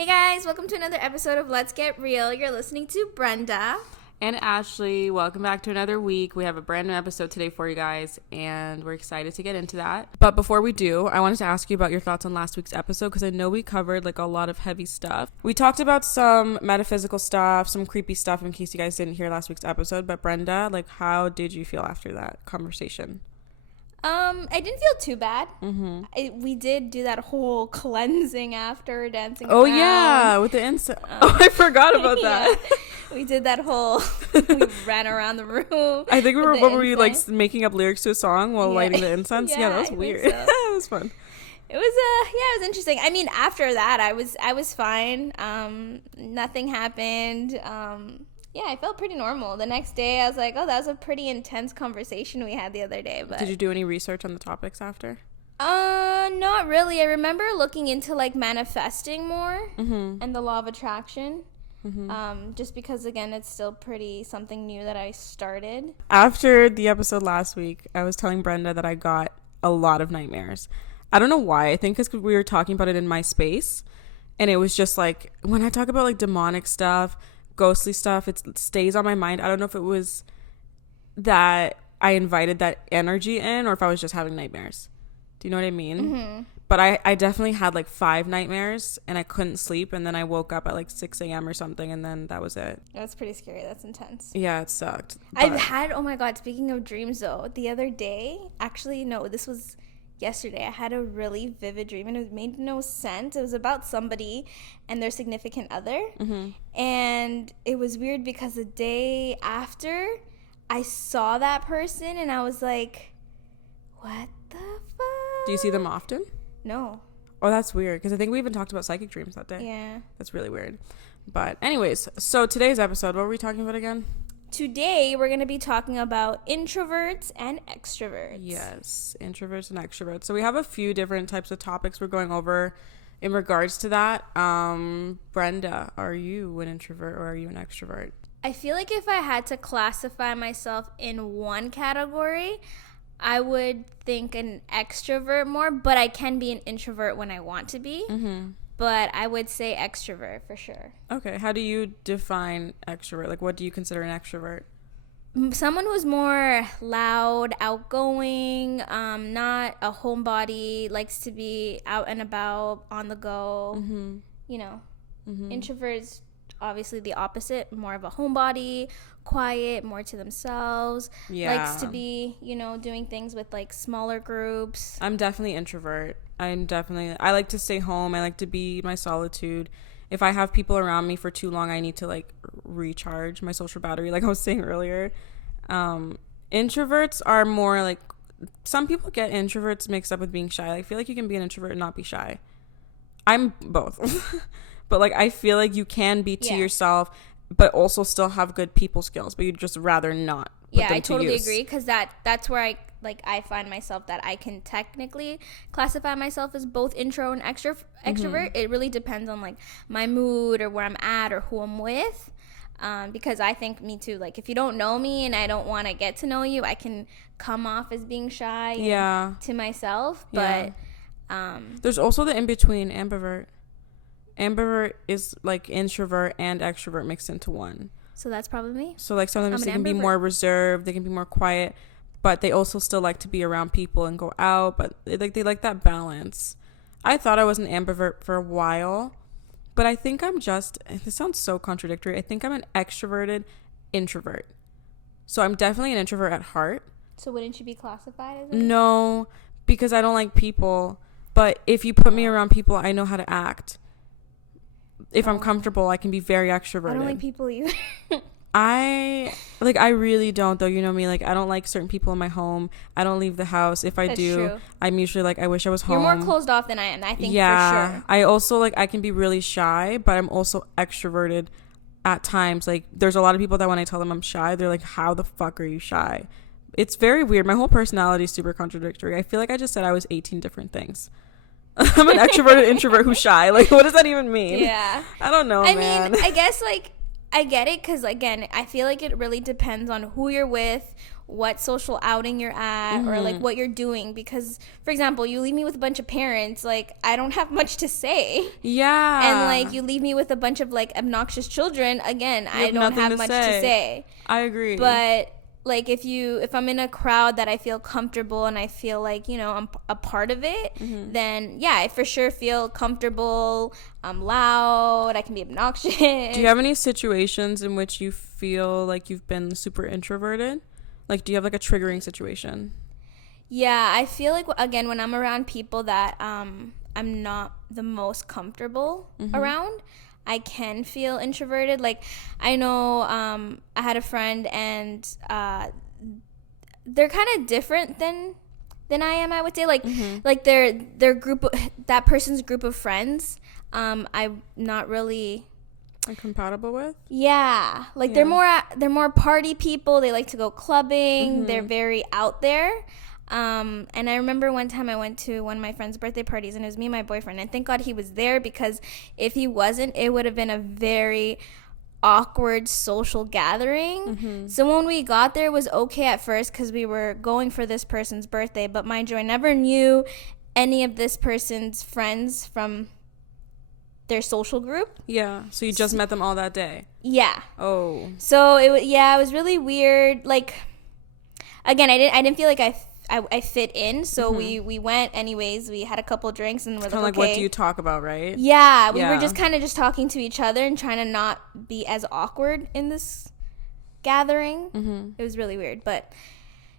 Hey guys, welcome to another episode of Let's Get Real. You're listening to Brenda and Ashley. Welcome back to another week. We have a brand new episode today for you guys, and we're excited to get into that. But before we do, I wanted to ask you about your thoughts on last week's episode because I know we covered like a lot of heavy stuff. We talked about some metaphysical stuff, some creepy stuff in case you guys didn't hear last week's episode. But Brenda, like, how did you feel after that conversation? I didn't feel too bad. We did do that whole cleansing after dancing Oh, around. yeah, with the incense. I forgot about that. We did that whole, we ran around the room. I think what were we, like, making up lyrics to a song while lighting the incense? Yeah, that was weird. So. It was fun. It was interesting. I mean, after that, I was fine. Nothing happened. Yeah, I felt pretty normal. The next day, I was like, oh, that was a pretty intense conversation we had the other day. But did you do any research on the topics after? Not really. I remember looking into, like, manifesting more and the law of attraction. Just because, again, it's still pretty something new that I started. After the episode last week, I was telling Brenda that I got a lot of nightmares. I don't know why. I think it's because we were talking about it in my space. And it was just, like, when I talk about, like, demonic stuff, ghostly stuff, it stays on my mind. I don't know if it was that I invited that energy in or if I was just having nightmares. Do you know what I mean? But I definitely had like 5 nightmares and I couldn't sleep, and then I woke up at like 6 a.m. or something, and then that was it. That's pretty scary. That's intense. Yeah, it sucked. I've had, oh my God, speaking of dreams though, the other day, actually, no, this was yesterday, I had a really vivid dream and it made no sense. It was about somebody and their significant other. And it was weird because the day after I saw that person and I was like, what the fuck? Do you see them often? No. Oh, that's weird because I think we even talked about psychic dreams that day. Yeah. That's really weird. But anyways, so today's episode, what were we talking about again? Today, we're going to be talking about introverts and extroverts. Yes, introverts and extroverts. So we have a few different types of topics we're going over in regards to that. Brenda, are you an introvert or are you an extrovert? I feel like if I had to classify myself in one category, I would think an extrovert more, but I can be an introvert when I want to be. But I would say extrovert for sure. Okay. How do you define extrovert? Like, what do you consider an extrovert? Someone who's more loud, outgoing, not a homebody, likes to be out and about, on the go. You know, introverts, obviously the opposite, more of a homebody, quiet, more to themselves. Likes to be, you know, doing things with like smaller groups. I'm definitely introvert. I like to stay home. I like to be my solitude. If I have people around me for too long, I need to like recharge my social battery, like I was saying earlier. Introverts are more like, some people get introverts mixed up with being shy. I feel like you can be an introvert and not be shy. I'm both. But like I feel like you can be to yourself but also still have good people skills, but you'd just rather not put them I totally use. agree, because that's where I find myself that I can technically classify myself as both intro and extrovert. It really depends on like my mood or where I'm at or who I'm with, because I think me too, like if you don't know me and I don't want to get to know you, I can come off as being shy to myself, but there's also the in-between, ambivert. Ambivert is like introvert and extrovert mixed into one. So that's probably me. So like sometimes they can be more reserved, they can be more quiet, but they also still like to be around people and go out, but they like that balance. I thought I was an ambivert for a while, but I think this sounds so contradictory, I think I'm an extroverted introvert. So I'm definitely an introvert at heart. So wouldn't you be classified as No, because I don't like people, but if you put me around people, I know how to act. If I'm comfortable, I can be very extroverted. I don't like people either. I really don't, though. You know me, like I don't like certain people in my home. I don't leave the house. If I do, true. I'm usually like, I wish I was home. You're more closed off than I am, I think, for sure. I also like, I can be really shy, but I'm also extroverted at times. Like there's a lot of people that when I tell them I'm shy, they're like, how the fuck are you shy? It's very weird. My whole personality is super contradictory. I feel like I just said I was 18 different things. I'm an extroverted introvert who's shy. Like, what does that even mean? Yeah. I don't know, man. I mean, I guess, like, I get it because, again, I feel like it really depends on who you're with, what social outing you're at or like what you're doing, because for example, you leave me with a bunch of parents, like I don't have much to say. Yeah. And like you leave me with a bunch of like obnoxious children, again, I don't have much to say. I agree. But like if I'm in a crowd that I feel comfortable and I feel like, you know, I'm a part of it, then yeah, I for sure feel comfortable. I'm loud, I can be obnoxious. Do you have any situations in which you feel like you've been super introverted? Like, do you have like a triggering situation? Yeah, I feel like, again, when I'm around people that I'm not the most comfortable around, I can feel introverted. Like, I know I had a friend, and they're kind of different than I am, I would say. Like, like their group, that person's group of friends, I'm not really compatible with. Yeah, like they're more party people. They like to go clubbing. They're very out there. And I remember one time I went to one of my friend's birthday parties, and it was me and my boyfriend, and thank God he was there, because if he wasn't, it would have been a very awkward social gathering. So when we got there, it was okay at first because we were going for this person's birthday, but mind you, I never knew any of this person's friends from their social group. Yeah, so you just met them all that day. Yeah. Oh. So it was really weird. Like, again, I didn't feel like I fit in, so we went anyways. We had a couple drinks, and we're like, like, what do you talk about, right? Yeah, we were just kind of just talking to each other and trying to not be as awkward in this gathering. It was really weird, but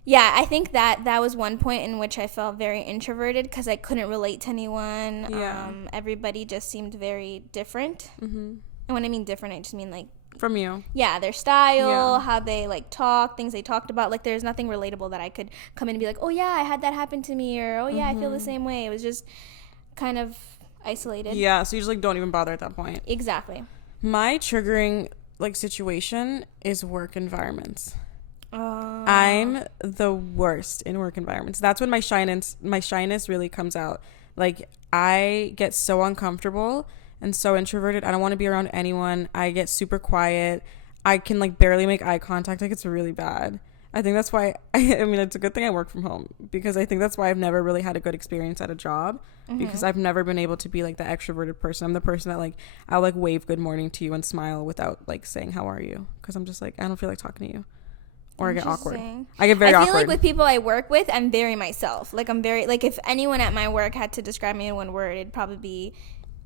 yeah, I think that was one point in which I felt very introverted because I couldn't relate to anyone. Yeah. Everybody just seemed very different. And when I mean different, I just mean like from you. Yeah, their style, how they like talk, things they talked about. Like, there's nothing relatable that I could come in and be like, oh yeah, I had that happen to me, or oh yeah, I feel the same way. It was just kind of isolated. Yeah, so you just like don't even bother at that point. Exactly. My triggering like situation is work environments. I'm the worst in work environments. That's when my shyness really comes out. Like, I get so uncomfortable and so introverted. I don't want to be around anyone. I get super quiet. I can like barely make eye contact. Like, it's really bad. I think that's why I mean, it's a good thing I work from home, because I think that's why I've never really had a good experience at a job, because I've never been able to be like the extroverted person. I'm the person that like, I'll like wave good morning to you and smile without like saying how are you, because I'm just like, I don't feel like talking to you. Or I get awkward. I get very awkward. I feel like with people I work with, I'm very myself. Like, I'm very, like, if anyone at my work had to describe me in one word, it'd probably be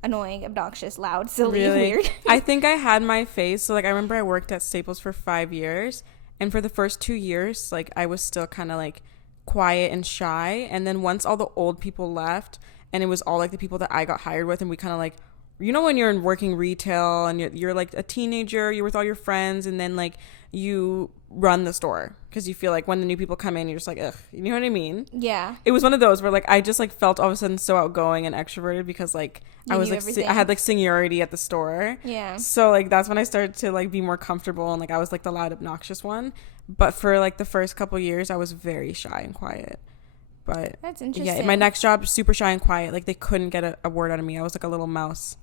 annoying, obnoxious, loud, silly, weird. I think I had my phase. So, like, I remember I worked at Staples for 5 years. And for the first 2 years, like, I was still kind of, like, quiet and shy. And then once all the old people left, and it was all, like, the people that I got hired with, and we kind of, like, you know, when you're in working retail and you're like a teenager, you're with all your friends, and then like you run the store because you feel like when the new people come in, you're just like, ugh, you know what I mean? Yeah. It was one of those where like I just like felt all of a sudden so outgoing and extroverted because like I was like I had like seniority at the store. Yeah. So like that's when I started to like be more comfortable, and like I was like the loud, obnoxious one. But for like the first couple years, I was very shy and quiet. But that's interesting. Yeah, my next job, super shy and quiet. Like they couldn't get a word out of me. I was like a little mouse.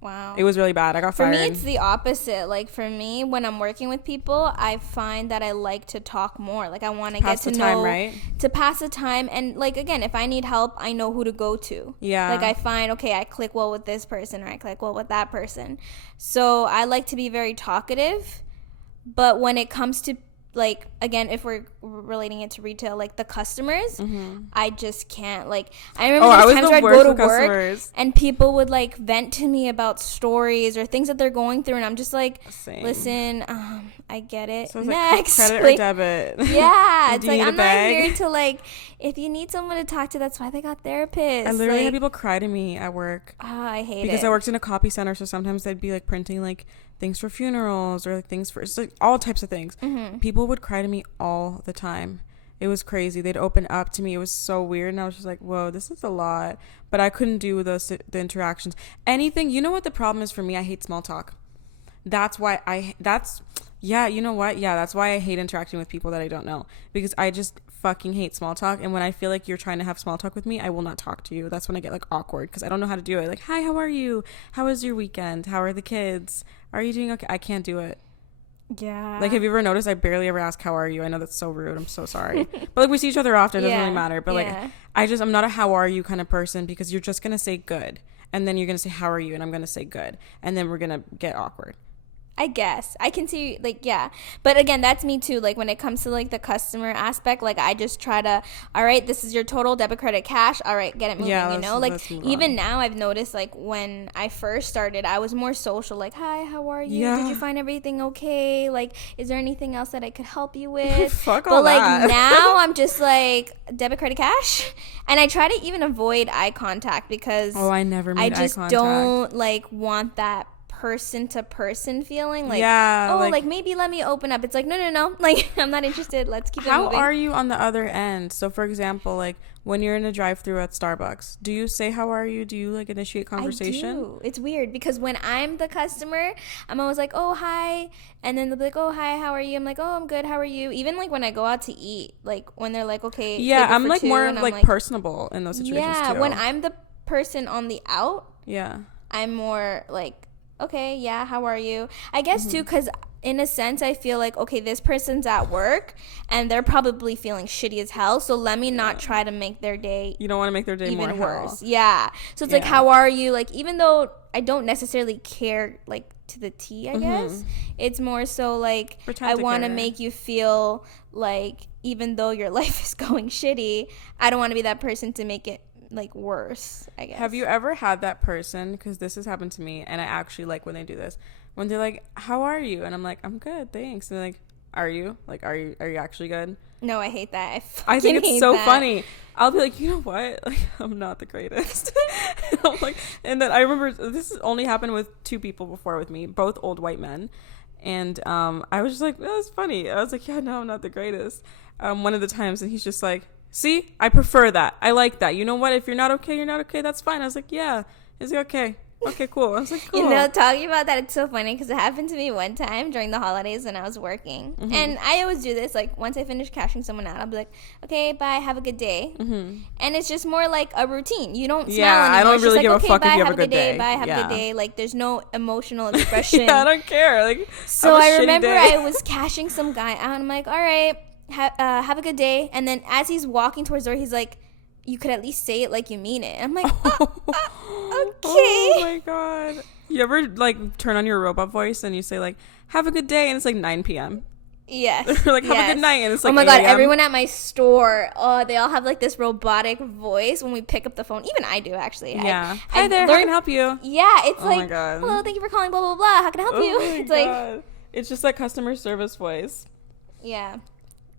Wow. It was really bad. I got fired. For me, it's the opposite. Like, for me, when I'm working with people, I find that I like to talk more. Like, I want to get to know. Pass the time, right? To pass the time. And, like, again, if I need help, I know who to go to. Yeah. Like, I find, okay, I click well with this person, or I click well with that person. So, I like to be very talkative. But when it comes to, like, again, if we're relating it to retail, like the customers, I just can't. Like, I remember there's times where I'd go to work and people would like vent to me about stories or things that they're going through, and I'm just like, listen, I get it. So next, like credit like, or debit? Yeah, it's like I'm not here to like. If you need someone to talk to, that's why they got therapists. I literally had people cry to me at work. I hate it because I worked in a copy center, so sometimes they'd be like printing like things for funerals or like things for like all types of things. People would cry to me all the time. It was crazy. They'd open up to me. It was so weird, and I was just like, whoa, this is a lot. But I couldn't do the interactions. Anything. You know what the problem is for me? I hate small talk. That's why you know what? Yeah, that's why I hate interacting with people that I don't know, because I just fucking hate small talk. And when I feel like you're trying to have small talk with me, I will not talk to you. That's when I get like awkward because I don't know how to do it. Like, hi, how are you? How was your weekend? How are the kids? Are you doing okay? I can't do it. Yeah. Like, have you ever noticed I barely ever ask how are you? I know that's so rude. I'm so sorry. But like we see each other often. It doesn't really matter. But like I'm not a how are you kind of person, because you're just going to say good. And then you're going to say how are you? And I'm going to say good. And then we're going to get awkward. I guess I can see, like, yeah, but again, that's me too. Like, when it comes to like the customer aspect, like, I just try to, all right, this is your total debit, credit, cash, all right, get it moving. You know, like, even now I've noticed, like, when I first started, I was more social, like, hi, how are you? Did you find everything okay? Like, is there anything else that I could help you with? Fuck but all like that. now I'm just like debit, credit, cash, and I try to even avoid eye contact, because I never made I just eye contact. don't like want that person to person feeling, like, like maybe let me open up. It's like, no, like, I'm not interested, let's keep it moving. How are you on the other end? So for example, like when you're in a drive-through at Starbucks, do you say how are you? Do you like initiate conversation? I do. It's weird, because when I'm the customer, I'm always like, oh, hi, and then they'll be like, oh, hi, how are you? I'm like, oh, I'm good, how are you? Even like when I go out to eat, like when they're like, okay, I'm like more like personable in those situations too. When I'm the person on the out, I'm more like, okay, yeah, how are you? I guess too, because in a sense I feel like, okay, this person's at work and they're probably feeling shitty as hell, so let me not try to make their day, you don't want to make their day even more worse. Hell. So it's like, how are you? Like, even though I don't necessarily care like to the T, I guess it's more so like, I want to make you feel like, even though your life is going shitty, I don't want to be that person to make it like worse, I guess. Have you ever had that person, because this has happened to me, and I actually like when they do this, when they're like, how are you? And I'm like, I'm good, thanks. And they're like, are you? Like, are you actually good? No, I hate that. I think it's so funny. I'll be like, you know what? Like, I'm not the greatest. I'm like, and then I remember this has only happened with 2 people before with me, both old white men. And I was just like, that was funny. I was like, yeah, no, I'm not the greatest. One of the times, and he's just like, see, I prefer that. I like that. You know what? If you're not okay, you're not okay. That's fine. I was like, yeah. He's like, okay. Okay, cool. I was like, cool. You know, talking about that, it's so funny, because it happened to me one time during the holidays when I was working. And I always do this. Like, once I finish cashing someone out, I'll be like, okay, bye, have a good day. And it's just more like a routine. You don't smile anymore. I don't it's really just give like, a fuck if you have a good day. Bye, have a good day. Like, there's no emotional expression. I don't care. Like, so I remember I was cashing some guy out, and I'm like, all right, have a good day. And then as he's walking towards the door, he's like, you could at least say it like you mean it. And I'm like, okay. Oh my god. You ever like turn on your robot voice and you say like, have a good day, and it's like 9 p.m. Yes. Like, have a good night, and it's like, oh my god, everyone at my store, they all have like this robotic voice when we pick up the phone. Even I do, actually. Yeah. Hi there, how can I help you? Yeah, it's like, my god. Hello, thank you for calling, blah blah blah, how can I help you? It's god. Like, it's just that customer service voice. Yeah.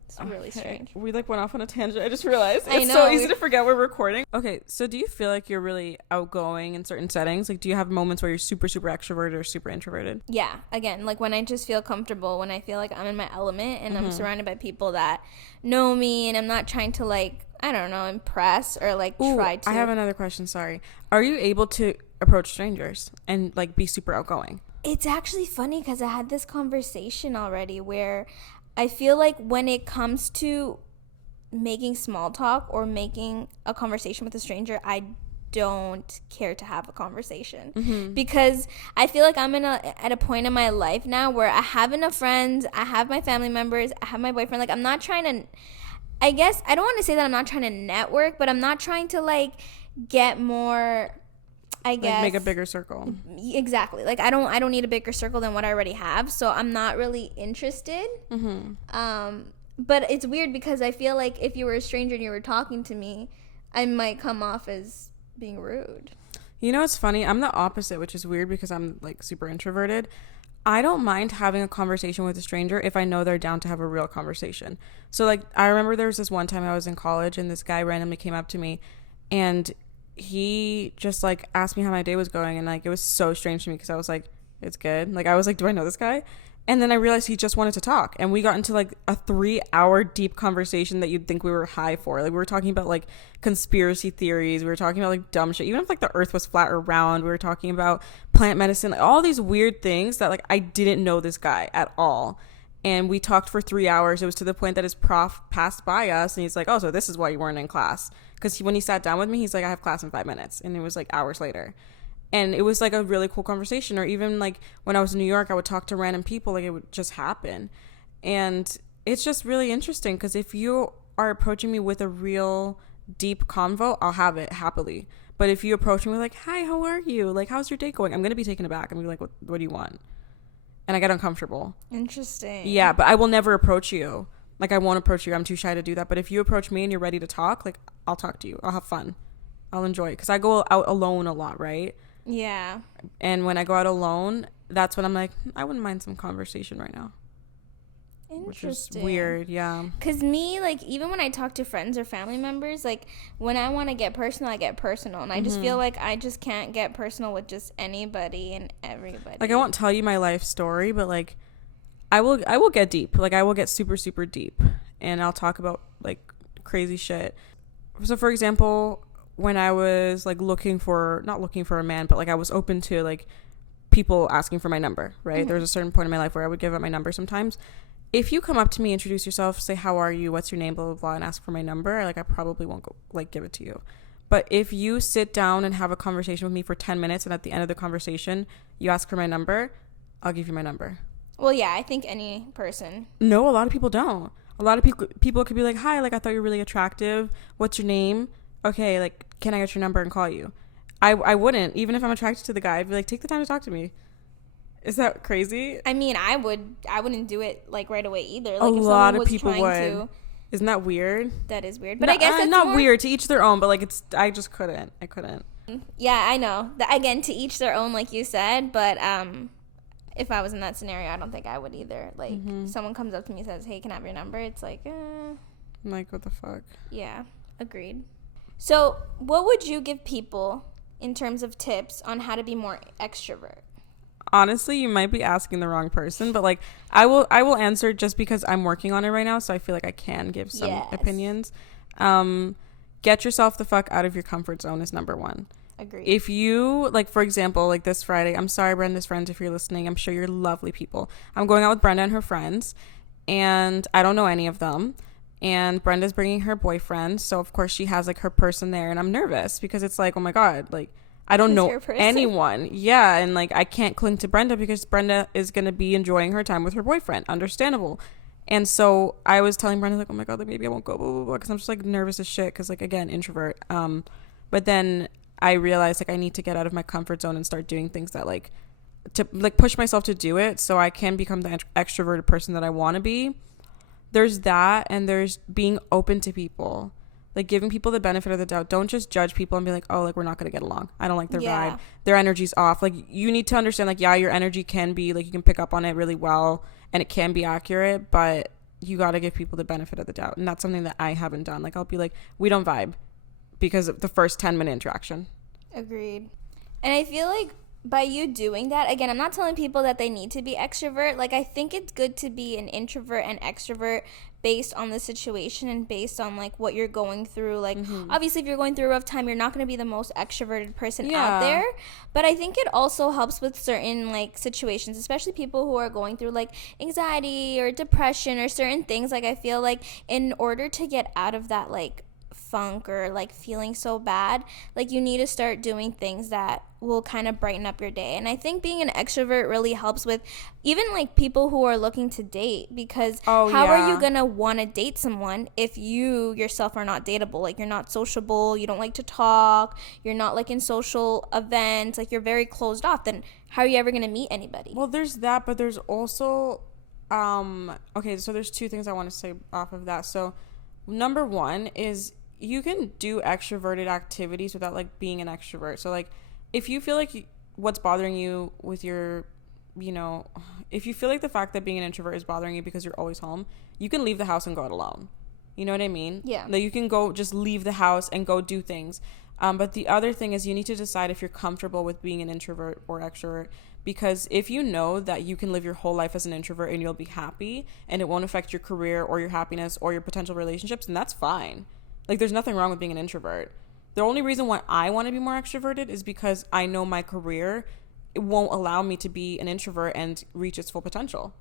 It's really strange. We like went off on a tangent. I just realized it's so easy to forget we're recording. Okay, so do you feel like you're really outgoing in certain settings? Like, do you have moments where you're super, super extroverted or super introverted? Yeah, again, like when I just feel comfortable, when I feel like I'm in my element and I'm surrounded by people that know me, and I'm not trying to like, I don't know, impress or like try to. I have another question, sorry. Are you able to approach strangers and like be super outgoing? It's actually funny, because I had this conversation already where I feel like when it comes to making small talk or making a conversation with a stranger, I don't care to have a conversation, because I feel like I'm at a point in my life now where I have enough friends, I have my family members, I have my boyfriend. Like, I'm not trying to, I guess, I don't want to say that I'm not trying to network, but I'm not trying to like get more, I guess, like make a bigger circle. Exactly. Like, I don't need a bigger circle than what I already have, so I'm not really interested. But it's weird, because I feel like if you were a stranger and you were talking to me, I might come off as being rude. You know, it's funny, I'm the opposite, which is weird because I'm like super introverted. I don't mind having a conversation with a stranger if I know they're down to have a real conversation. So like, I remember there was this one time I was in college and this guy randomly came up to me, and he just like asked me how my day was going, and like it was so strange to me because I was like, it's good. Like, I was like, do I know this guy? And then I realized he just wanted to talk, and we got into like a 3-hour deep conversation that you'd think we were high for. Like, we were talking about like conspiracy theories, we were talking about like dumb shit, even if like the earth was flat or round. We were talking about plant medicine, like all these weird things that like I didn't know this guy at all. And we talked for 3 hours. It was to the point that his prof passed by us, and he's like, oh, so this is why you weren't in class. Because when he sat down with me, he's like, I have class in 5 minutes. And it was like hours later. And it was like a really cool conversation. Or even like when I was in New York, I would talk to random people, like it would just happen. And it's just really interesting because if you are approaching me with a real deep convo, I'll have it happily. But if you approach me with like, hi, how are you? Like, how's your day going? I'm going to be taken aback. I'm going to be like, what do you want? And I get uncomfortable. Interesting. Yeah, but I will never approach you. Like, I won't approach you. I'm too shy to do that. But if you approach me and you're ready to talk, like, I'll talk to you. I'll have fun. I'll enjoy it. Because I go out alone a lot, right? Yeah. And when I go out alone, that's when I'm like, I wouldn't mind some conversation right now. Interesting. Which is weird, yeah. Because me, like, even when I talk to friends or family members, like, when I want to get personal, I get personal. And I just feel like I just can't get personal with just anybody and everybody. Like, I won't tell you my life story, but, like, I will get deep. Like, I will get super, super deep. And I'll talk about, like, crazy shit. So, for example, when I was, like, not looking for a man, but, like, I was open to, like, people asking for my number, right? Mm-hmm. There was a certain point in my life where I would give out my number sometimes. If you come up to me, introduce yourself, say, how are you, what's your name, blah, blah, blah, and ask for my number, like, I probably won't go, like, give it to you. But if you sit down and have a conversation with me for 10 minutes and at the end of the conversation, you ask for my number, I'll give you my number. Well, yeah, I think any person. No, a lot of people don't. A lot of people could be like, hi, like, I thought you were really attractive. What's your name? Okay, like, can I get your number and call you? I wouldn't. Even if I'm attracted to the guy, I'd be like, take the time to talk to me. Is that crazy? I mean, I wouldn't do it, like, right away either. Like, a lot of people would. Isn't that weird? That is weird. But I guess it's not weird, to each their own, but, like, I just couldn't. I couldn't. Yeah, I know. Again, to each their own, like you said, but if I was in that scenario, I don't think I would either. Like, someone comes up to me and says, hey, can I have your number? It's like, I'm like, what the fuck? Yeah, agreed. So, what would you give people in terms of tips on how to be more extrovert? Honestly, you might be asking the wrong person, but, like, I will answer just because I'm working on it right now, so I feel like I can give some opinions. Get yourself the fuck out of your comfort zone is number one. Agreed. If you, like, for example, like this Friday, I'm sorry, Brenda's friends, if you're listening, I'm sure you're lovely people. I'm going out with Brenda and her friends, and I don't know any of them. And Brenda's bringing her boyfriend, so of course she has, like, her person there, and I'm nervous because it's like, oh my God, like, I don't know anyone. Yeah, and, like, I can't cling to Brenda because Brenda is going to be enjoying her time with her boyfriend. Understandable. And so I was telling Brenda, like, oh my God, like, maybe I won't go, blah, blah, blah, because I'm just, like, nervous as shit because, like, again, introvert. But then I realized, like, I need to get out of my comfort zone and start doing things that, like, to, like, push myself to do it so I can become the extroverted person that I want to be. There's that, and there's being open to people. Like, giving people the benefit of the doubt. Don't just judge people and be like, oh, like, we're not going to get along. I don't like their vibe. Their energy's off. Like, you need to understand, like, yeah, your energy can be, like, you can pick up on it really well and it can be accurate, but you got to give people the benefit of the doubt. And that's something that I haven't done. Like, I'll be like, we don't vibe because of the first 10-minute interaction. Agreed. And I feel like by you doing that, again, I'm not telling people that they need to be extrovert. Like, I think it's good to be an introvert and extrovert based on the situation and based on, like, what you're going through. Like, obviously, if you're going through a rough time, you're not going to be the most extroverted person out there. But I think it also helps with certain, like, situations, especially people who are going through, like, anxiety or depression or certain things. Like, I feel like in order to get out of that, like, funk or, like, feeling so bad, like, you need to start doing things that will kind of brighten up your day. And I think being an extrovert really helps with even, like, people who are looking to date, because how are you gonna want to date someone if you yourself are not dateable? Like, you're not sociable, you don't like to talk, you're not, like, in social events, like, you're very closed off. Then how are you ever gonna meet anybody? Well, there's that, but there's also okay, so there's two things I want to say off of that. So number one is you can do extroverted activities without, like, being an extrovert. So, like, if you feel like what's bothering you with your, you know, if you feel like the fact that being an introvert is bothering you because you're always home, you can leave the house and go out alone. You know what I mean? Yeah. Like, you can go just leave the house and go do things. But the other thing is you need to decide if you're comfortable with being an introvert or extrovert. Because if you know that you can live your whole life as an introvert and you'll be happy and it won't affect your career or your happiness or your potential relationships, then that's fine. Like, there's nothing wrong with being an introvert. The only reason why I want to be more extroverted is because I know my career, it won't allow me to be an introvert and reach its full potential.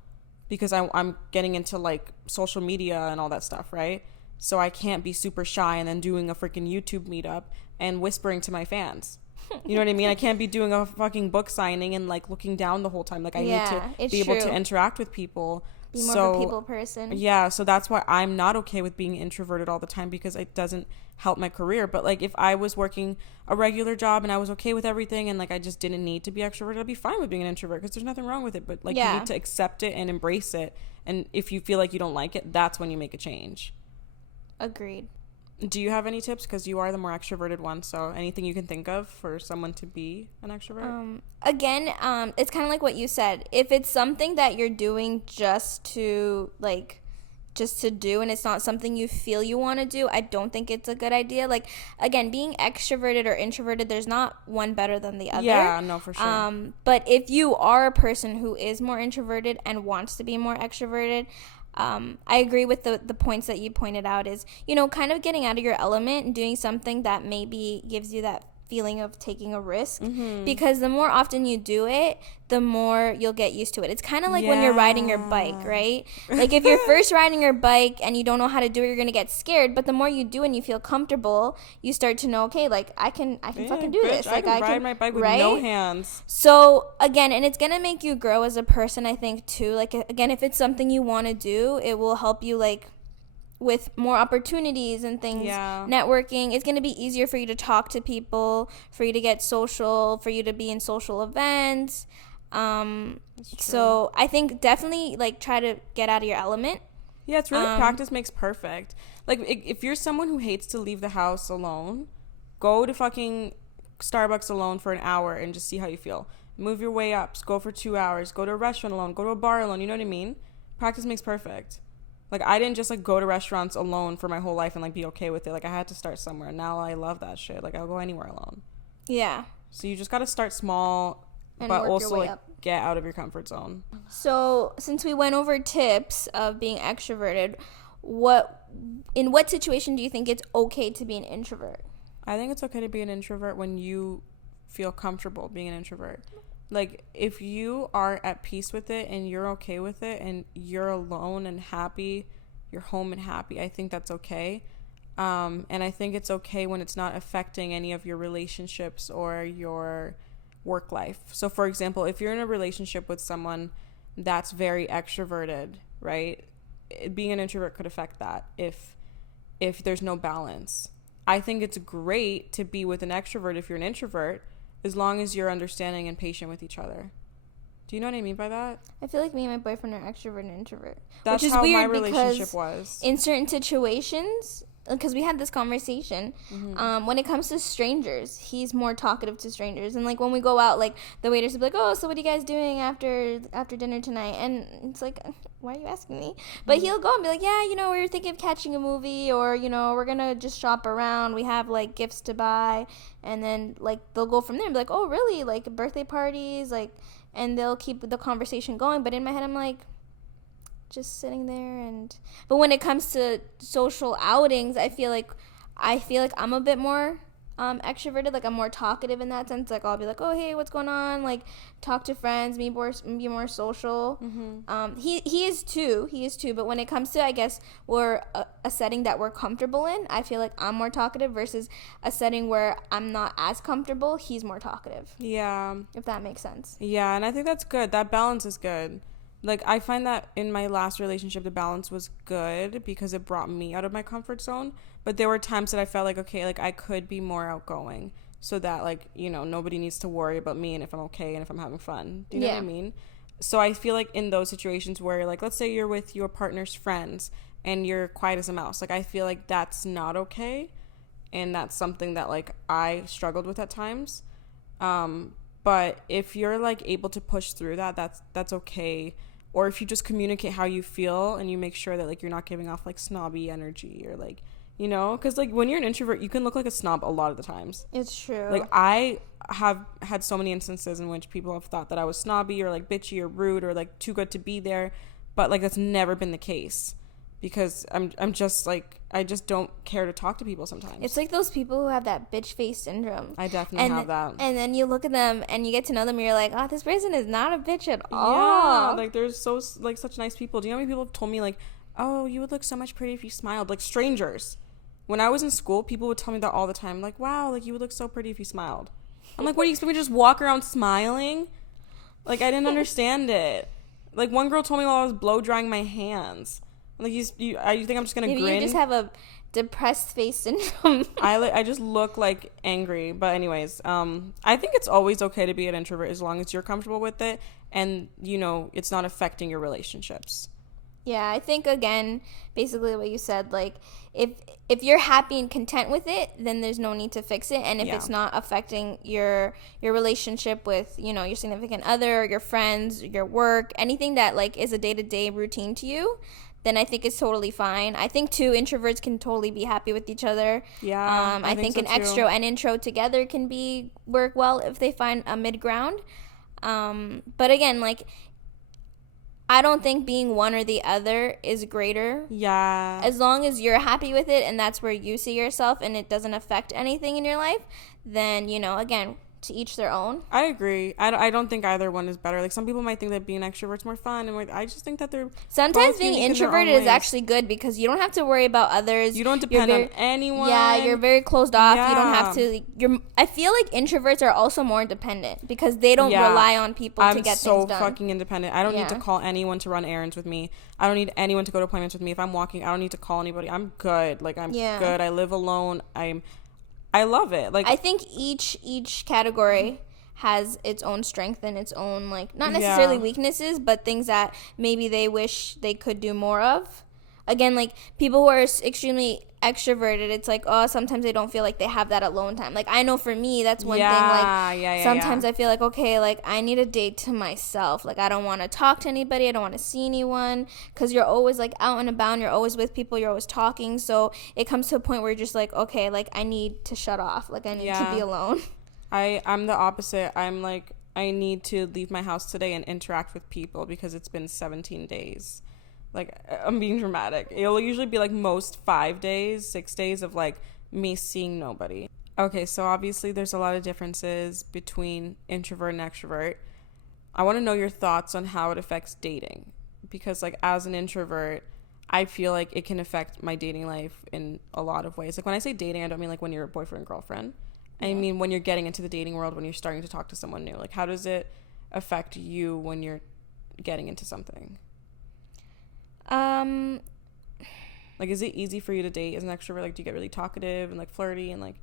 Because I'm getting into, like, social media and all that stuff, right? So I can't be super shy and then doing a freaking YouTube meetup and whispering to my fans. You know what I mean? I can't be doing a fucking book signing and like looking down the whole time. Like I need to be able to interact with people. Be more of a people person. Yeah, so that's why I'm not okay with being introverted all the time, because it doesn't help my career. But like if I was working a regular job and I was okay with everything and like I just didn't need to be extroverted, I'd be fine with being an introvert, because there's nothing wrong with it. But like you need to accept it and embrace it. And if you feel like you don't like it, that's when you make a change. Agreed. Do you have any tips? Because you are the more extroverted one. So anything you can think of for someone to be an extrovert? Again, it's kind of like what you said. If it's something that you're doing just to do, and it's not something you feel you want to do, I don't think it's a good idea. Like, again, being extroverted or introverted, there's not one better than the other. Yeah, no, for sure. But if you are a person who is more introverted and wants to be more extroverted, I agree with the points that you pointed out, is, you know, kind of getting out of your element and doing something that maybe gives you that feeling of taking a risk, because the more often you do it, the more you'll get used to it. It's kind of like when you're riding your bike, right? Like if you're first riding your bike and you don't know how to do it, you're gonna get scared. But the more you do and you feel comfortable, you start to know, okay, like I can fucking do this. Like I can ride my bike with no hands. So again, and it's gonna make you grow as a person, I think too. Like again, if it's something you want to do, it will help you like with more opportunities and things. Networking, it's going to be easier for you to talk to people, for you to get social, for you to be in social events. So I think definitely like try to get out of your element. Yeah, it's really practice makes perfect. Like if you're someone who hates to leave the house alone, go to fucking Starbucks alone for an hour and just see how you feel. Move your way up, go for 2 hours, go to a restaurant alone, go to a bar alone, you know what I mean? Practice makes perfect. Like, I didn't just, like, go to restaurants alone for my whole life and, like, be okay with it. Like, I had to start somewhere. Now I love that shit. Like, I'll go anywhere alone. Yeah. So you just got to start small, and but also, like, get out of your comfort zone. So, since we went over tips of being extroverted, in what situation do you think it's okay to be an introvert? I think it's okay to be an introvert when you feel comfortable being an introvert. Like, if you are at peace with it and you're okay with it and you're alone and happy, you're home and happy, I think that's okay. And I think it's okay when it's not affecting any of your relationships or your work life. So, for example, if you're in a relationship with someone that's very extroverted, right? Being an introvert could affect that if there's no balance. I think it's great to be with an extrovert if you're an introvert, as long as you're understanding and patient with each other. Do you know what I mean by that? I feel like me and my boyfriend are extrovert and introvert. That's which is how weird my relationship was. In certain situations, because we had this conversation, when it comes to strangers, he's more talkative to strangers. And like when we go out, like the waiters will be like, oh, so what are you guys doing after dinner tonight? And it's like, why are you asking me? But he'll go and be like, yeah, you know, we're thinking of catching a movie, or, you know, we're gonna just shop around, we have like gifts to buy. And then like they'll go from there and be like, oh really, like birthday parties, like, and they'll keep the conversation going. But in my head I'm like, just sitting there. But when it comes to social outings, I feel like I'm a bit more extroverted. Like I'm more talkative in that sense. Like I'll be like, oh hey, what's going on? Like talk to friends, be more social. He is too. But when it comes to, I guess, we're a setting that we're comfortable in, I feel like I'm more talkative versus a setting where I'm not as comfortable. He's more talkative. Yeah. If that makes sense. Yeah, and I think that's good. That balance is good. Like, I find that in my last relationship, the balance was good because it brought me out of my comfort zone. But there were times that I felt like, okay, like, I could be more outgoing so that, like, you know, nobody needs to worry about me and if I'm okay and if I'm having fun. Do you know what I mean? So I feel like in those situations where, like, let's say you're with your partner's friends and you're quiet as a mouse. Like, I feel like that's not okay. And that's something that, like, I struggled with at times. But if you're, like, able to push through that, that's okay. Or if you just communicate how you feel and you make sure that, like, you're not giving off, like, snobby energy or, like, you know? Because, like, when you're an introvert, you can look like a snob a lot of the times. It's true. Like, I have had so many instances in which people have thought that I was snobby or, like, bitchy or rude or, like, too good to be there. But, like, that's never been the case. Because I'm just, like, I just don't care to talk to people sometimes. It's like those people who have that bitch face syndrome. I definitely have that. And then you look at them and you get to know them and you're like, oh, this person is not a bitch at all. Yeah, like, there's such nice people. Do you know how many people have told me, like, oh, you would look so much pretty if you smiled? Like, strangers. When I was in school, people would tell me that all the time. Like, wow, like, you would look so pretty if you smiled. I'm like, what do you expect me to just walk around smiling? Like, I didn't understand it. Like, one girl told me while I was blow drying my hands. I'm like, you think I'm just gonna Maybe grin? you just have a depressed face syndrome. I just look like angry. But anyways, I think it's always okay to be an introvert as long as you're comfortable with it and it's not affecting your relationships. Yeah, I think again, basically what you said, like if you're happy and content with it, then there's no need to fix it. And if it's not affecting your relationship with, your significant other, your friends, your work, anything that like is a day-to-day routine to you, then I think it's totally fine. I think too, introverts can totally be happy with each other. Yeah, I think an extro and intro together can work well if they find a mid ground. But again, like, I don't think being one or the other is greater. Yeah. As long as you're happy with it and that's where you see yourself and it doesn't affect anything in your life, then, again, to each their own. I agree. I don't think either one is better. Like, some people might think that being extrovert's more fun, and I just think that they're sometimes being introverted is actually good because you don't have to worry about others. You don't depend on anyone. Yeah, you're very closed off. Yeah. You don't have to. I feel like introverts are also more independent because they don't rely on people to get things done. I'm so fucking independent. I don't need to call anyone to run errands with me. I don't need anyone to go to appointments with me. If I'm walking, I don't need to call anybody. I'm good. Like, I'm good. I live alone. I love it. Like, I think each category has its own strength and its own, like, not necessarily weaknesses, but things that maybe they wish they could do more of. Again, like, people who are extremely extroverted, it's like, oh, sometimes they don't feel like they have that alone time. Like, I know for me, that's one thing. Like, sometimes I feel like, okay, like, I need a date to myself. Like, I don't want to talk to anybody. I don't want to see anyone. Because you're always, like, out and about. You're always with people. You're always talking. So it comes to a point where you're just like, okay, like, I need to shut off. Like, I need to be alone. I'm the opposite. I'm like, I need to leave my house today and interact with people because it's been 17 days. Like, I'm being dramatic. It'll usually be, like, most 5 days, 6 days of, like, me seeing nobody. Okay, so obviously there's a lot of differences between introvert and extrovert. I want to know your thoughts on how it affects dating. Because, like, as an introvert, I feel like it can affect my dating life in a lot of ways. Like, when I say dating, I don't mean, like, when you're a boyfriend and girlfriend. I mean when you're getting into the dating world, when you're starting to talk to someone new. Like, how does it affect you when you're getting into something? Like, is it easy for you to date as an extrovert? Like, do you get really talkative and, like, flirty and, like...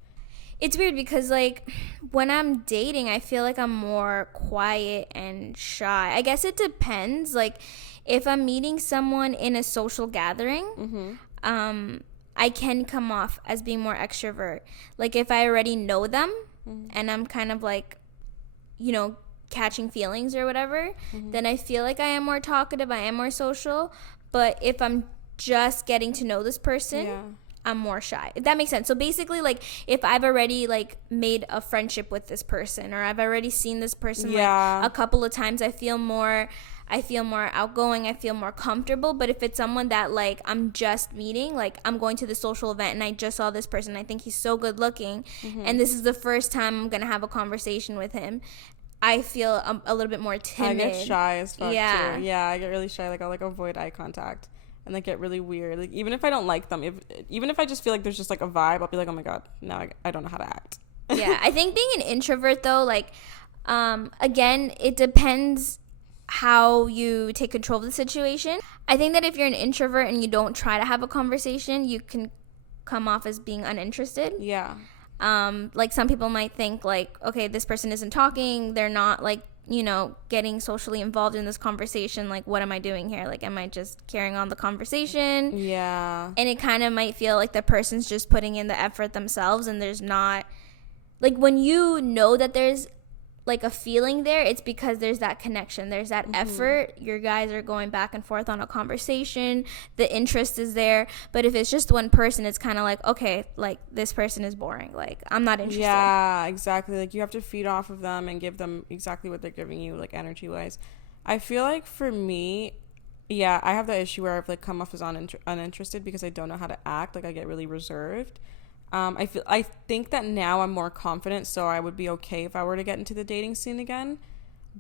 It's weird because, like, when I'm dating, I feel like I'm more quiet and shy. I guess it depends. Like, if I'm meeting someone in a social gathering, I can come off as being more extrovert. Like, if I already know them and I'm kind of, like, catching feelings or whatever, then I feel like I am more talkative. I am more social. But if I'm just getting to know this person, I'm more shy. If that makes sense. So basically, like, if I've already, like, made a friendship with this person or I've already seen this person like a couple of times, I feel more outgoing. I feel more comfortable. But if it's someone that, like, I'm just meeting, like, I'm going to the social event and I just saw this person, I think he's so good looking, and this is the first time I'm gonna have a conversation with him, I feel a little bit more timid. I get shy as fuck too. Yeah, I get really shy. Like, I'll, like, avoid eye contact and, like, get really weird. Like, even if I don't like them, even if I just feel like there's just, like, a vibe, I'll be like, oh my god, now I don't know how to act. Yeah, I think being an introvert though, like, again, it depends how you take control of the situation. I think that if you're an introvert and you don't try to have a conversation, you can come off as being uninterested. Yeah. Like, some people might think, like, okay, this person isn't talking, they're not, like, getting socially involved in this conversation, like, what am I doing here? Like, am I just carrying on the conversation? Yeah. And it kind of might feel like the person's just putting in the effort themselves, and there's not, like, when you know that there's, like, a feeling there, it's because there's that connection, there's that effort, your guys are going back and forth on a conversation, the interest is there. But if it's just one person, it's kind of like, okay, like, this person is boring, like, I'm not interested. Yeah, exactly. Like, you have to feed off of them and give them exactly what they're giving you, like, energy wise. I feel like for me, I have that issue where I've, like, come off as uninterested because I don't know how to act. Like, I get really reserved. I think that now I'm more confident, so I would be okay if I were to get into the dating scene again.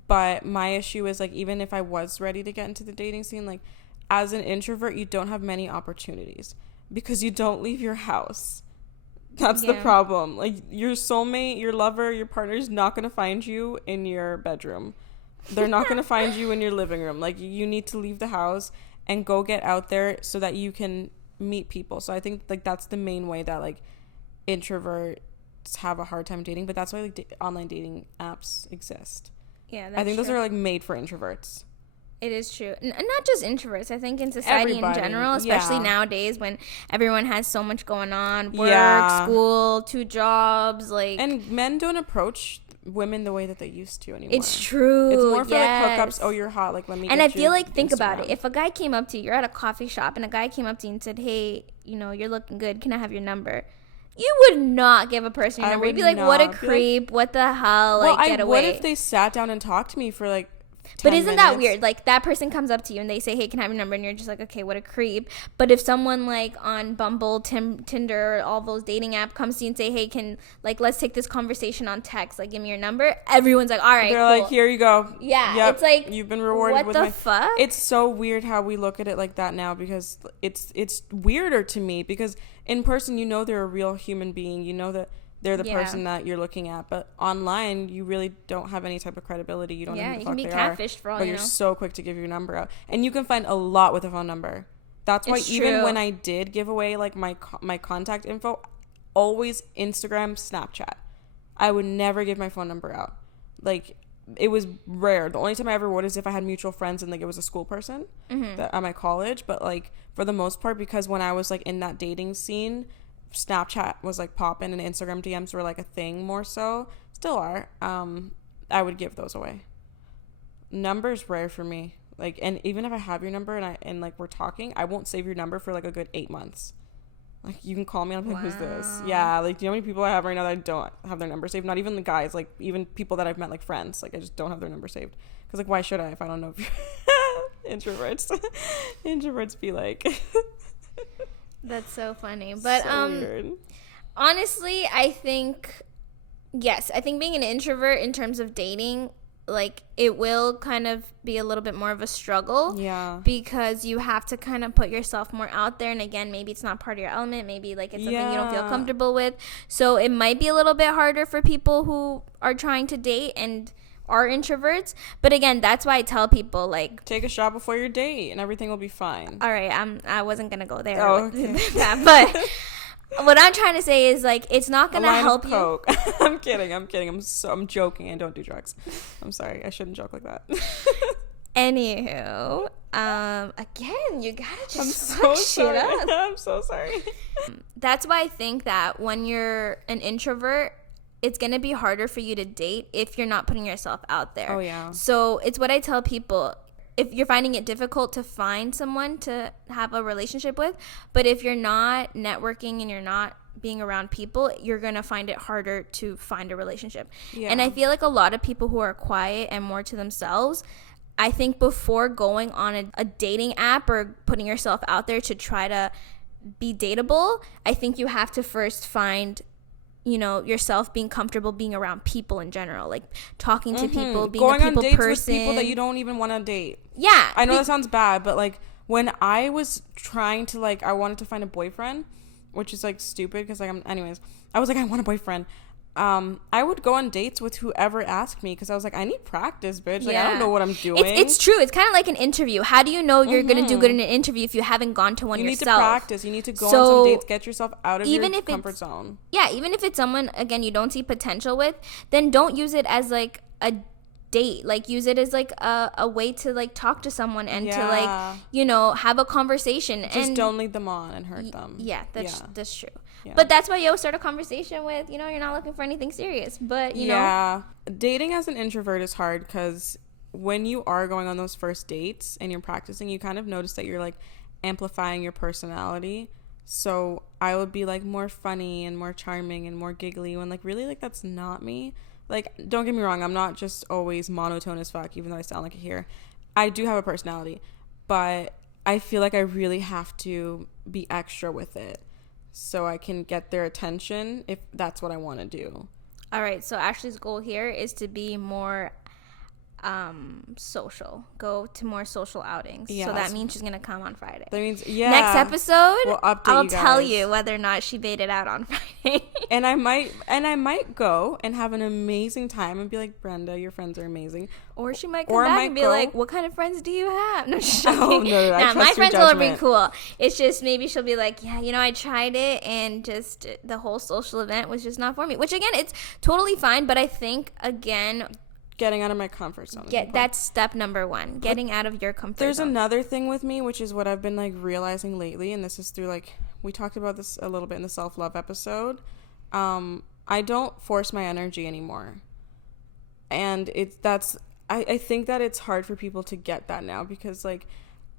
But my issue is, like, even if I was ready to get into the dating scene, like, as an introvert, you don't have many opportunities because you don't leave your house. That's the problem. Like, your soulmate, your lover, your partner's not going to find you in your bedroom. They're not going to find you in your living room. Like, you need to leave the house and go get out there so that you can meet people. So I think, like, that's the main way that, like, introverts have a hard time dating. But that's why, like, online dating apps exist. Yeah, that's I think those true. are, like, made for introverts. It is true. And not just introverts. I think in society in general, especially nowadays when everyone has so much going on. Work, school, 2 jobs. Like, and men don't approach women the way that they used to anymore. It's true. It's more for, like, hookups. Oh, you're hot. Like, let me And get I feel like, think Instagram. about it. If a guy came up to you, you're at a coffee shop, and a guy came up to you and said, hey, you know, you're looking good. Can I have your number? You would not give a person your number. You'd be like, what a creep. What the hell? Well, like, get away. What if they sat down and talked to me for, like, 10 But isn't minutes? That weird? Like, that person comes up to you and they say, hey, can I have your number? And you're just like, okay, what a creep. But if someone, like, on Bumble, Tinder, all those dating apps comes to you and say, hey, let's take this conversation on text. Like, give me your number. Everyone's like, all right, They're cool. Like, here you go. Yeah. Yep, it's like, you've been rewarded what the fuck? It's so weird how we look at it like that now, because it's weirder to me, because in person, you know, they're a real human being. You know that they're the person that you're looking at, but online you really don't have any type of credibility. You don't know who the fuck they are. Yeah, you can be catfished for all you know. But you're so quick to give your number out, and you can find a lot with a phone number. That's why even when I did give away, like, my contact info, always Instagram, Snapchat. I would never give my phone number out. Like, it was rare. The only time I ever would is if I had mutual friends and, like, it was a school person at my college. But, like, for the most part, because when I was, like, in that dating scene, Snapchat was, like, popping, and Instagram DMs were, like, a thing more so. Still are. I would give those away. Numbers rare for me. Like, and even if I have your number and like, we're talking, I won't save your number for, like, a good 8 months. Like, you can call me and I'm like, who's this? Yeah, like, do you know how many people I have right now that I don't have their number saved? Not even the guys, like, even people that I've met, like, friends. Like, I just don't have their number saved. Because, like, why should I if I don't know if you're introverts be like... That's so funny. But so weird. Honestly, I think being an introvert in terms of dating, like, it will kind of be a little bit more of a struggle. Yeah. Because you have to kind of put yourself more out there, and again, maybe it's not part of your element, maybe, like, it's something you don't feel comfortable with. So it might be a little bit harder for people who are trying to date and are introverts. But again, that's why I tell people, like, take a shot before your date and everything will be fine. All right, I wasn't gonna go there. Oh, okay. That, but what I'm trying to say is, like, it's not gonna help you. Coke. I'm kidding. I'm joking. I don't do drugs. I'm sorry. I shouldn't joke like that. Anywho, again, you gotta just fuck shit up. I'm so sorry. That's why I think that when you're an introvert, it's going to be harder for you to date if you're not putting yourself out there. Oh, yeah. So it's what I tell people. If you're finding it difficult to find someone to have a relationship with, but if you're not networking and you're not being around people, you're going to find it harder to find a relationship. Yeah. And I feel like a lot of people who are quiet and more to themselves, I think before going on a dating app or putting yourself out there to try to be dateable, I think you have to first find, you know, yourself being comfortable being around people in general, like talking to people, being going a people on dates person. With people that you don't even want to date. Yeah, I know that sounds bad, but like when I was trying to, like, I wanted to find a boyfriend, which is like stupid because, like, I was like, I want a boyfriend. I would go on dates with whoever asked me because I was like, I need practice, bitch. Like, I don't know what I'm doing. It's true. It's kind of like an interview. How do you know you're going to do good in an interview if you haven't gone to one yourself? You need to practice. You need to go on some dates, get yourself out of your comfort zone. Yeah, even if it's someone, again, you don't see potential with, then don't use it as, like, a date. Like, use it as, like, a way to, like, talk to someone and to, like, you know, have a conversation. Just don't lead them on and hurt them. Yeah, that's true. Yeah. But that's why you start a conversation with, you know, you're not looking for anything serious, but, you know. Dating as an introvert is hard because when you are going on those first dates and you're practicing, you kind of notice that you're, like, amplifying your personality. So I would be, like, more funny and more charming and more giggly when, like, really, like, that's not me. Like, don't get me wrong, I'm not just always monotone as fuck, even though I sound like it here. I do have a personality, but I feel like I really have to be extra with it so I can get their attention if that's what I want to do. All right, so Ashley's goal here is to be more social. Go to more social outings. Yeah, so that means she's gonna come on Friday. That means next episode I'll tell you whether or not she made it out on Friday. and I might go and have an amazing time and be like, Brenda, your friends are amazing. Or she might come back and be like, what kind of friends do you have? No, just joking. No, my friends will be cool. It's just maybe she'll be like, yeah, I tried it and just the whole social event was just not for me. Which again, it's totally fine, but I think again, getting out of my comfort zone. That's step number 1. Getting out of your comfort zone. There's another thing with me, which is what I've been like realizing lately, and this is through we talked about this a little bit in the self-love episode. I don't force my energy anymore. And I think that it's hard for people to get that now because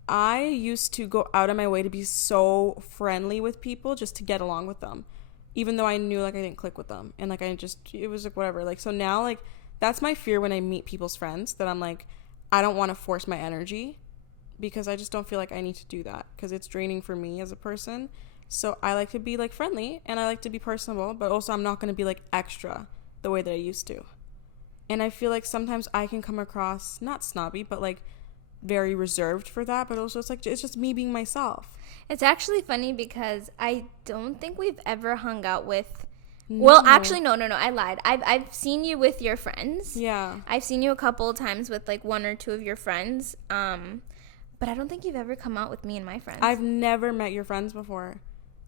I used to go out of my way to be so friendly with people just to get along with them, even though I knew I didn't click with them. And it was whatever. So now that's my fear when I meet people's friends, that I'm I don't want to force my energy because I just don't feel like I need to do that because it's draining for me as a person. So I like to be friendly and I like to be personable, but also I'm not going to be extra the way that I used to. And I feel sometimes I can come across not snobby, but very reserved for that. But also it's just me being myself. It's actually funny because I don't think we've ever hung out with. No. Well, actually, no, I lied. I've seen you with your friends. Yeah. I've seen you a couple of times with one or two of your friends. But I don't think you've ever come out with me and my friends. I've never met your friends before,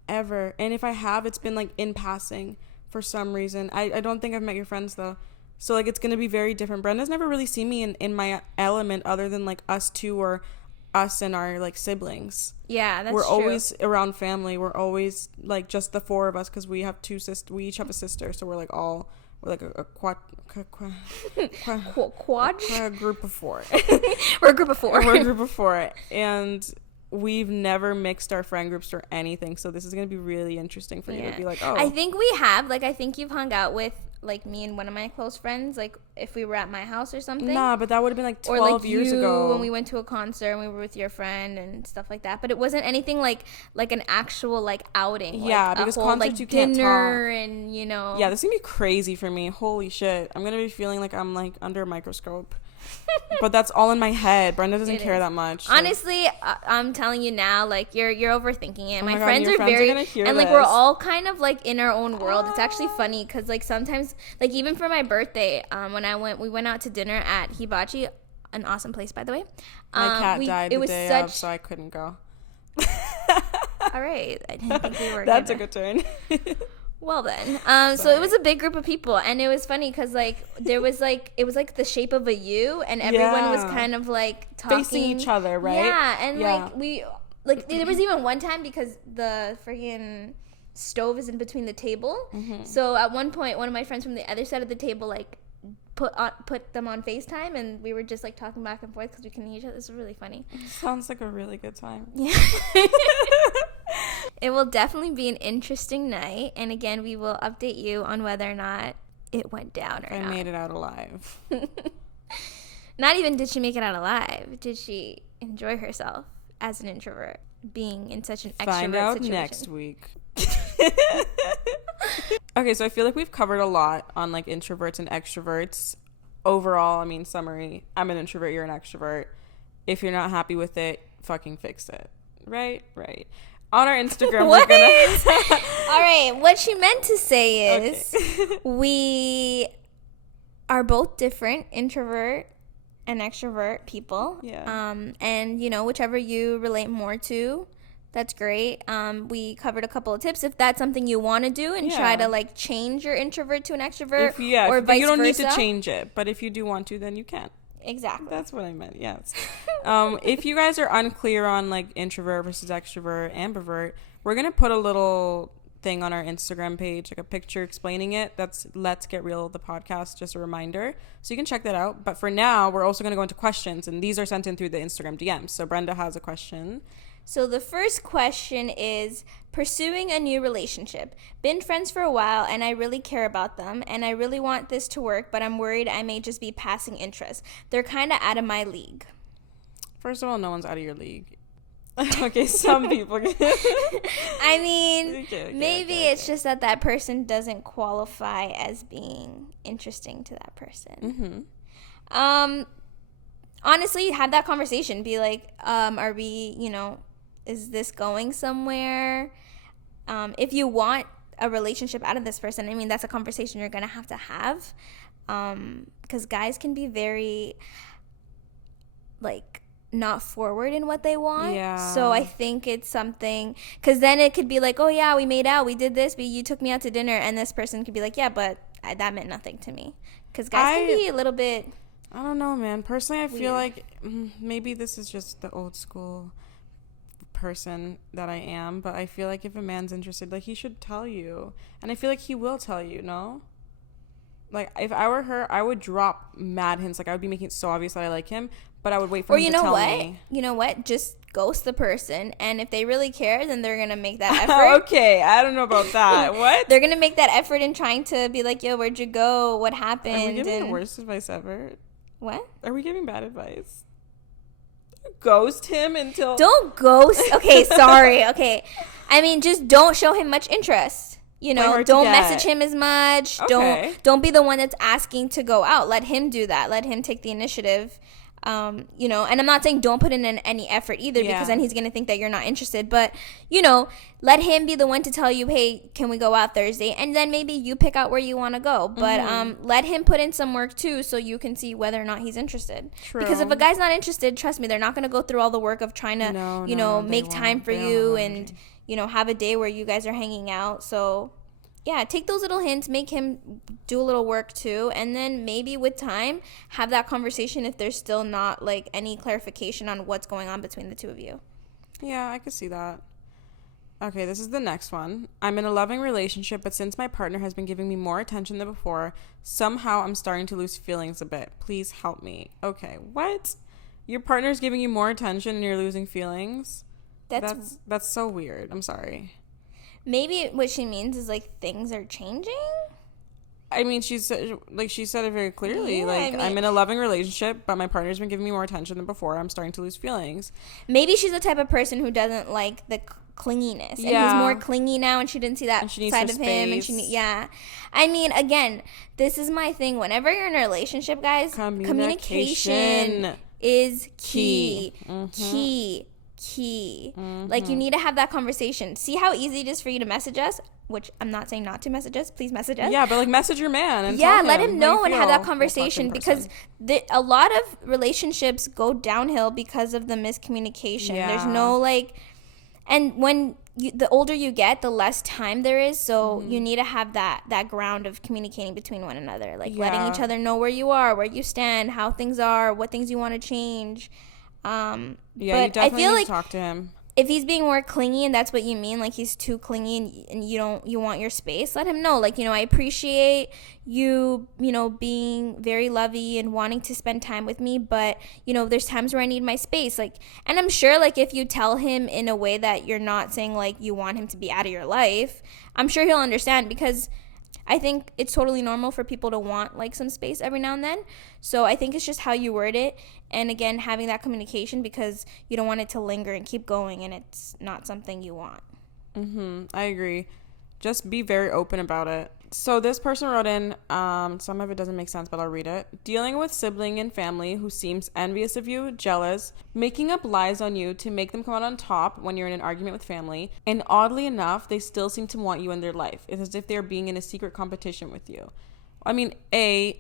ever. And if I have, it's been in passing for some reason. I don't think I've met your friends though. So it's gonna be very different. Brenda's never really seen me in my element other than us two or us and our siblings. Yeah, that's we're true. Always around family. We're always just the 4 of us because we have 2 sisters. We each have a sister, so we're a quad group of 4. We're a group of 4. We're a group of 4, and we've never mixed our friend groups or anything. So this is gonna be really interesting for you to be oh. I think we have. I think you've hung out with me and one of my close friends, if we were at my house or something. Nah, but that would have been 12 years ago. When we went to a concert and we were with your friend and stuff like that. But it wasn't anything like an actual outing. Yeah, because concerts you can't talk. Dinner and Yeah, this is gonna be crazy for me. Holy shit. I'm gonna be feeling I'm under a microscope. But that's all in my head. Brenda doesn't care that much. Honestly, I'm telling you now, you're overthinking it. Oh my God, friends are very, and this. We're all kind of in our own world. It's actually funny because sometimes even for my birthday, when we went out to dinner at Hibachi, an awesome place by the way. My cat died the day of, so I couldn't go. All right, I didn't think we were. That took a turn. Well then, so it was a big group of people, and it was funny because there was it was the shape of a U, and everyone was kind of talking, facing each other, right? Yeah, and we there was even one time because the friggin' stove is in between the table, so at one point one of my friends from the other side of the table put them on FaceTime, and we were just talking back and forth because we couldn't hear each other. It was really funny. Sounds like a really good time. Yeah. It will definitely be an interesting night, and again, we will update you on whether or not it went down or not. I made it out alive. Not even did she make it out alive. Did she enjoy herself as an introvert, being in such an extrovert Find out situation? Next week. Okay, so I feel we've covered a lot on introverts and extroverts. Overall, summary, I'm an introvert, you're an extrovert. If you're not happy with it, fucking fix it. Right. On our Instagram, we're gonna... All right, what she meant to say is we are both different, introvert and extrovert people. Yeah. And whichever you relate more to, that's great. We covered a couple of tips if that's something you want to do and try to change your introvert to an extrovert, or vice versa. You don't need to change it, but if you do want to, then you can. Exactly. That's what I meant, yes. If you guys are unclear on introvert versus extrovert, ambivert, we're going to put a little thing on our Instagram page, a picture explaining it. That's Let's Get Real, the podcast, just a reminder. So you can check that out. But for now, we're also going to go into questions, and these are sent in through the Instagram DMs. So Brenda has a question. So the first question is, pursuing a new relationship. Been friends for a while and I really care about them and I really want this to work, but I'm worried I may just be passing interest. They're kind of out of my league. First of all, no one's out of your league. Okay, some people. I mean, maybe it's just that person doesn't qualify as being interesting to that person. Mm-hmm. honestly, have that conversation. Be like, are we, is this going somewhere? If you want a relationship out of this person, I mean, that's a conversation you're going to have. Because guys can be very, like, not forward in what they want. Yeah. So I think it's something, because then it could be like, oh yeah, we made out, we did this, but you took me out to dinner, and this person could be like, yeah, but that meant nothing to me. Because guys can be a little bit, I don't know, man. Personally, I weird. feel like maybe this is just the old school person that I am, but I feel like if a man's interested, like, he should tell you, and I feel like he will tell you. No, like, if I were her, I would drop mad hints. Like, I would be making it so obvious that I like him, but I would wait for him to tell me. You know what? Just ghost the person, and if they really care, then they're gonna make that effort. Okay, I don't know about that. What? They're gonna make that effort in trying to be like, yo, where'd you go? What happened? Are we giving the worst advice ever? What? Are we giving bad advice? Ghost him until... Don't ghost. Okay, sorry. Okay. I mean, just don't show him much interest. Don't message him as much. Okay. Don't be the one that's asking to go out. Let him do that. Let him take the initiative. And I'm not saying don't put in any effort either, because then he's going to think that you're not interested. But, let him be the one to tell you, hey, can we go out Thursday? And then maybe you pick out where you want to go. But let him put in some work too, so you can see whether or not he's interested. True. Because if a guy's not interested, trust me, they're not going to go through all the work of trying to, make time for you and, have a day where you guys are hanging out. So, yeah, take those little hints, make him do a little work too, and then maybe with time, have that conversation if there's still not, like, any clarification on what's going on between the two of you. Yeah, I could see that. Okay, this is the next one. I'm in a loving relationship, but since my partner has been giving me more attention than before, somehow I'm starting to lose feelings a bit. Please help me. Okay, what? Your partner's giving you more attention and you're losing feelings? That's so weird. I'm sorry. Maybe what she means is, like, things are changing? I mean, she said it very clearly. Yeah, I'm in a loving relationship, but my partner's been giving me more attention than before. I'm starting to lose feelings. Maybe she's the type of person who doesn't like the clinginess. And he's more clingy now, and she didn't see that side of him. And I mean, again, this is my thing. Whenever you're in a relationship, guys, communication is key. Key. Like, you need to have that conversation. See how easy it is for you to message us, which I'm not saying not to message us. Please message us. Yeah, but, like, message your man and let him know and have that conversation, because a lot of relationships go downhill because of the miscommunication. There's no, like, and when the older you get, the less time there is, so you need to have that ground of communicating between one another, like letting each other know where you are, where you stand, how things are, what things you want to change. But you definitely need to talk to him. If he's being more clingy and that's what you mean, like he's too clingy and you want your space, let him know. Like, I appreciate you, being very lovey and wanting to spend time with me, but, there's times where I need my space. Like, and I'm sure, like, if you tell him in a way that you're not saying, like, you want him to be out of your life, I'm sure he'll understand, because I think it's totally normal for people to want, like, some space every now and then. So I think it's just how you word it. And again, having that communication, because you don't want it to linger and keep going, and it's not something you want. I agree. Just be very open about it. So this person wrote in, some of it doesn't make sense, but I'll read it. Dealing with sibling and family who seems envious of you, jealous, making up lies on you to make them come out on top when you're in an argument with family. And oddly enough, they still seem to want you in their life. It's as if they're being in a secret competition with you. I mean,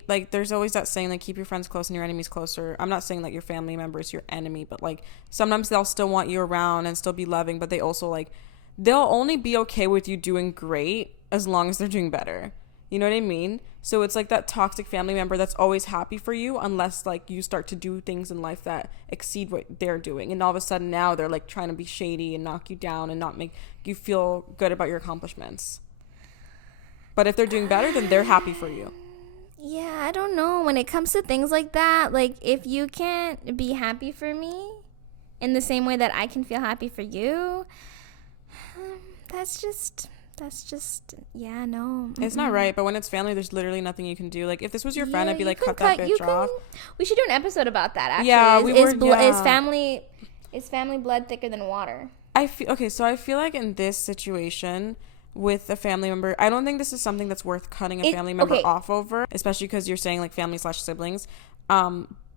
like, there's always that saying, like, keep your friends close and your enemies closer. I'm not saying, like, your family member is your enemy, but, like, sometimes they'll still want you around and still be loving, but they also, like, they'll only be okay with you doing great as long as they're doing better. You know what I mean? So it's like that toxic family member that's always happy for you, unless, like, you start to do things in life that exceed what they're doing. And all of a sudden now they're, like, trying to be shady and knock you down and not make you feel good about your accomplishments. But if they're doing better, then they're happy for you. Yeah, I don't know. When it comes to things like that, like, if you can't be happy for me in the same way that I can feel happy for you, that's just, yeah, no. It's not right, but when it's family, there's literally nothing you can do. Like, if this was your friend, I'd be like, cut that bitch off. We should do an episode about that, actually. Yeah, Is family blood thicker than water? I feel like in this situation with a family member, I don't think this is something that's worth cutting a family member off over, especially because you're saying, like, family/siblings.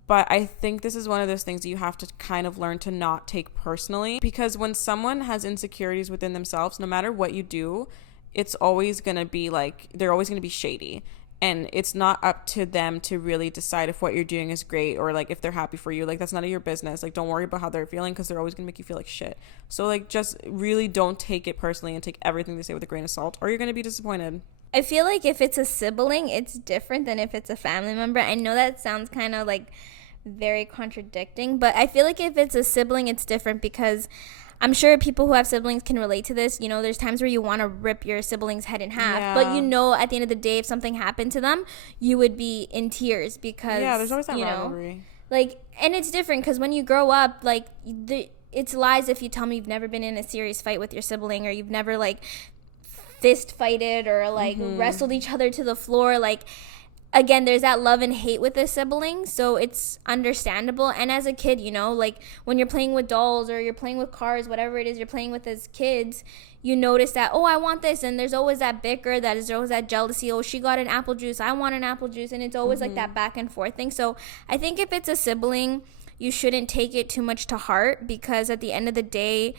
But I think this is one of those things that you have to kind of learn to not take personally, because when someone has insecurities within themselves, no matter what you do, it's always going to be like, they're always going to be shady. And it's not up to them to really decide if what you're doing is great or like if they're happy for you. Like, that's none of your business. Like, don't worry about how they're feeling, because they're always going to make you feel like shit. So like, just really don't take it personally and take everything they say with a grain of salt, or you're going to be disappointed. I feel like if it's a sibling, it's different than if it's a family member. I know that sounds kind of like very contradicting, but I feel like if it's a sibling, it's different, because I'm sure people who have siblings can relate to this. You know, there's times where you want to rip your sibling's head in half, but you know, at the end of the day, if something happened to them, you would be in tears, because there's always that rivalry. Like, and it's different because when you grow up, like, it's lies if you tell me you've never been in a serious fight with your sibling, or you've never like fist fighted or like wrestled each other to the floor. Like, again, there's that love and hate with a sibling, so it's understandable. And as a kid, you know, like when you're playing with dolls or you're playing with cars, whatever it is you're playing with as kids, you notice that, oh, I want this, and there's always that bicker, there's always that jealousy. Oh, she got an apple juice, I want an apple juice, and it's always like that back and forth thing. So I think if it's a sibling, you shouldn't take it too much to heart, because at the end of the day,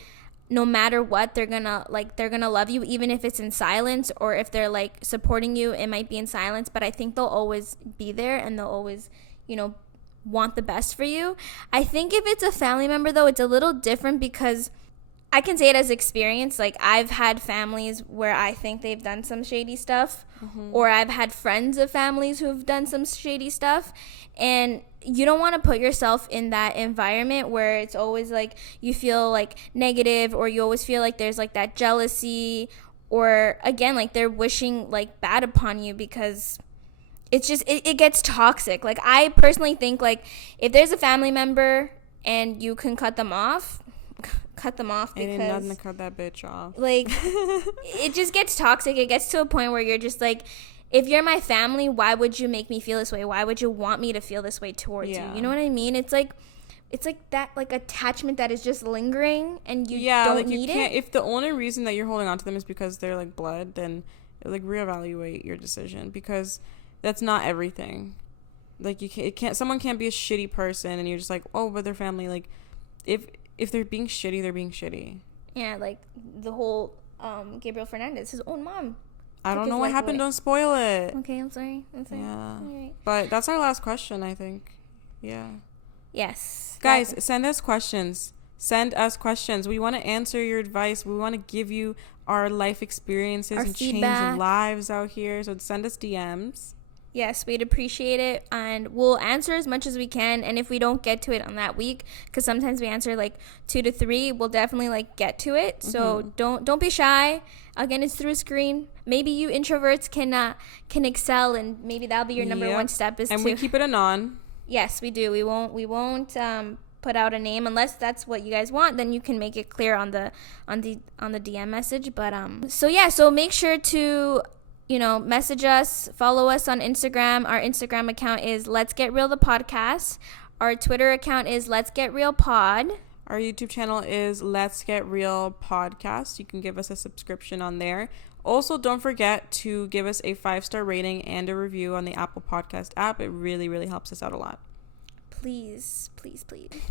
no matter what, they're gonna love you, even if it's in silence, or if they're like supporting you, it might be in silence, but I think they'll always be there, and they'll always, you know, want the best for you. I think if it's a family member, though, it's a little different, because I can say it as experience. Like, I've had families where I think they've done some shady stuff, or I've had friends of families who've done some shady stuff, and you don't want to put yourself in that environment where it's always like you feel like negative, or you always feel like there's like that jealousy, or again, like they're wishing like bad upon you, because it's just, it gets toxic. Like, I personally think, like, if there's a family member and you can cut them off, because ain't nothing to cut that bitch off. Like, it just gets toxic. It gets to a point where you're just like, if you're my family, why would you make me feel this way? Why would you want me to feel this way towards you? You know what I mean? It's like that, like, attachment that is just lingering, and you don't like, need it. If the only reason that you're holding on to them is because they're like blood, then like reevaluate your decision, because that's not everything. Like, someone can't be a shitty person and you're just like, oh, but they're family. Like, if they're being shitty, they're being shitty. Yeah, like the whole Gabriel Fernandez, his own mom. I don't know what happened. Don't spoil it. Okay, I'm sorry. Yeah. All right. But that's our last question, I think. Yeah. Yes. Guys, send us questions. We want to answer your advice. We want to give you our life experiences and feedback. Change lives out here. So send us DMs. Yes, we'd appreciate it, and we'll answer as much as we can. And if we don't get to it on that week, because sometimes we answer like 2 to 3, we'll definitely like get to it. So don't be shy. Again, it's through a screen. Maybe you introverts can excel, and maybe that'll be your number one step. And we keep it anon. Yes, we do. We won't put out a name unless that's what you guys want. Then you can make it clear on the DM message. But so make sure to, you know, message us, follow us on Instagram. Our Instagram account is Let's Get Real the Podcast. Our Twitter account is Let's Get Real Pod. Our YouTube channel is Let's Get Real Podcast. You can give us a subscription on there. Also, don't forget to give us a 5-star rating and a review on the Apple Podcast app. It really, really helps us out a lot. Please.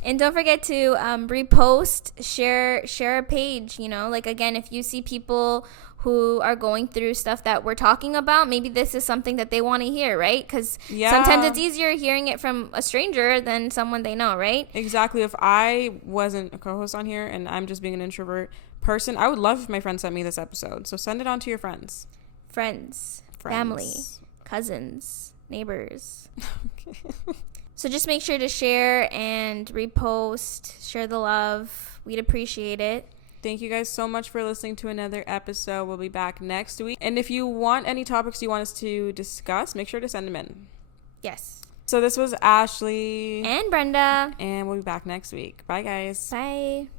And don't forget to repost, share a page, you know, like, again, if you see people who are going through stuff that we're talking about, maybe this is something that they want to hear, right? Because sometimes it's easier hearing it from a stranger than someone they know, right? Exactly. If I wasn't a co-host on here and I'm just being an introvert person, I would love if my friend sent me this episode. So send it on to your friends. Family, cousins, neighbors. Okay. So just make sure to share and repost, share the love. We'd appreciate it. Thank you guys so much for listening to another episode. We'll be back next week. And if you want any topics you want us to discuss, make sure to send them in. Yes. So this was Ashley. And Brenda. And we'll be back next week. Bye, guys. Bye.